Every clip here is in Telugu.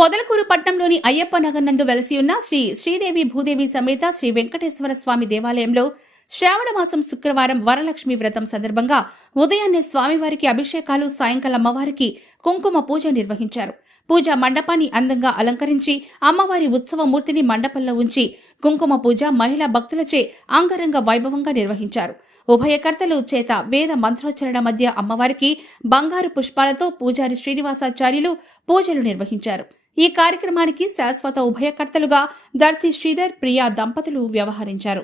పొదలకూరు పట్టణంలోని అయ్యప్ప నగర్ నందు వెలసియున్న శ్రీ శ్రీదేవి భూదేవి సమేత శ్రీ వెంకటేశ్వర స్వామి దేవాలయంలో శ్రావణ మాసం శుక్రవారం వరలక్ష్మి వ్రతం సందర్భంగా ఉదయాన్నే స్వామివారికి అభిషేకాలు, సాయంకాలం అమ్మవారికి కుంకుమ పూజ నిర్వహించారు. పూజా మండపాన్ని అందంగా అలంకరించి అమ్మవారి ఉత్సవమూర్తిని మండపంలో ఉంచి కుంకుమ పూజ మహిళా భక్తులచే అంగరంగ వైభవంగా నిర్వహించారు. ఉభయకర్తలు చేత వేద మంత్రోచ్చరణ మధ్య అమ్మవారికి బంగారు పుష్పాలతో పూజారి శ్రీనివాసాచార్యులు పూజలు నిర్వహించారు. ఈ కార్యక్రమానికి శాశ్వత ఉభయకర్తలుగా దర్శి శ్రీధర్, ప్రియా దంపతులు వ్యవహరించారు.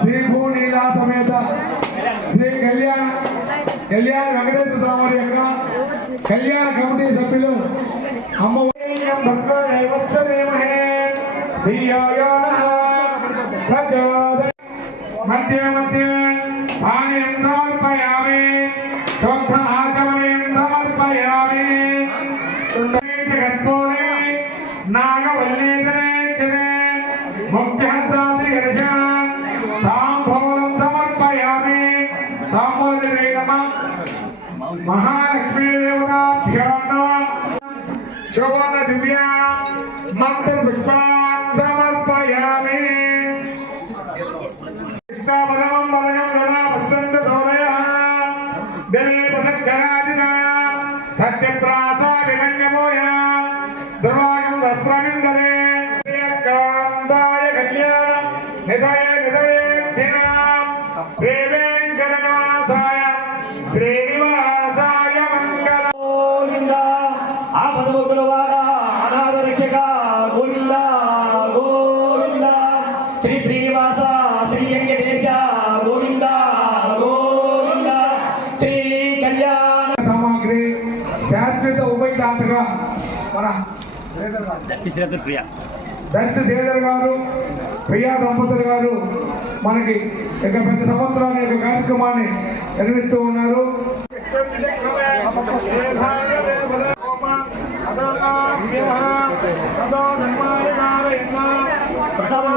శ్రీ భూనీలా సమేత శ్రీ కళ్యాణ వెంకటేశ్వర స్వామి యొక్క కళ్యాణ కమిటీ సభ్యులు మధ్య మధ్య పానీయం సమర్పయామి, శుద్ధ ఆచమనీయం సమర్పయామి. కర్పూరే నాగవల్లేదనే ముక్తిహంసాసి గణేశాన్ తాంబూలం సమర్పయామి. తాంబూలే నమః. మహాలక్ష్మీ దేవతాభ్యో నమః. శోభన దివ్య మంత్ర పుష్పాన్ సమర్పయామి. కృష్ణాపరమం వరగం ధరా వసంత సౌరయః దేవీ ప్రసజ్జనాదినా సత్యప్రాసా విమన్యమోయ దుర్వాగం దస్రమిందరే కాందాయ కళ్యాణ నిధయ నిధయేర్థినా శ్రీ వెంకటనాథాయ శ్రీనివాసాయ మంగళ. గోవింద ఆపదముక్కుల వాడా అనాథ రక్షక గోవింద గోవింద. శ్రీ శ్రీనివాస శ్రీ వెంకటేశ గోవింద గోవింద. శ్రీ కళ్యాణ సామాగ్రి శాశ్వత ఉభయదాతగా మన దర్శి శ్రీధర్ గారు, ప్రియా దంపతులు గారు మనకి ఇక పెద్ద సంవత్సరాన్ని యొక్క కార్యక్రమాన్ని నిర్వహిస్తూ ఉన్నారు. ప్రసాదం